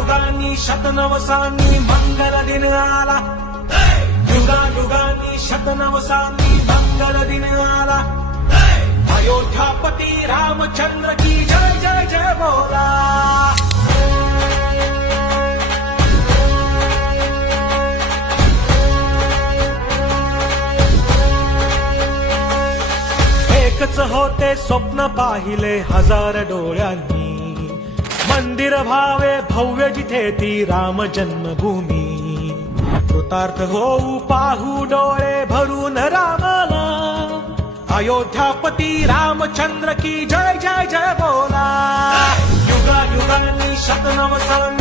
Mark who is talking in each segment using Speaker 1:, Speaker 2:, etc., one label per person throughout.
Speaker 1: युगानी शतनवसांनी मंगल दिन आला युगा युगानी शतनवसांनी मंगल दिन आला अयोध्यापती रामचंद्र की जय जय जय बोला. एकच होते स्वप्न पाहिले हजार डोळ्यांनी. भावे भव्य जिथे ती राम जन्मभूमी. कृतार्थ होऊ पाहू डोळे भरून रामाला. अयोध्यापती रामचंद्र की जय जय जय बोला. युगा युगांनी शतनवसांनी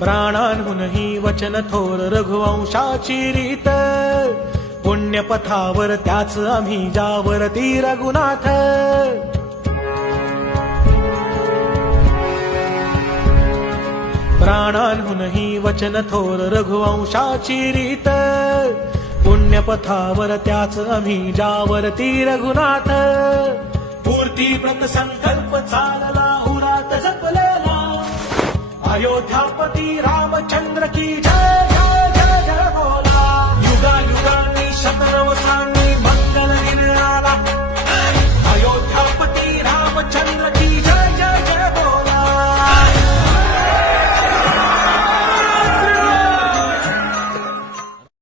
Speaker 1: प्राणांहूनही वचन थोर रघुवंशाची रीत. पुण्यपथावर त्याच आम्ही जावरती रघुनाथ. प्राणांहूनही वचन थोर रघुवंशाची रीत. पुण्यपथावर त्याच आम्ही जावरती रघुनाथ. पूर्ती व्रत संकल्प चालला उरात जपले. अयोध्यापती रामचंद्र की जय।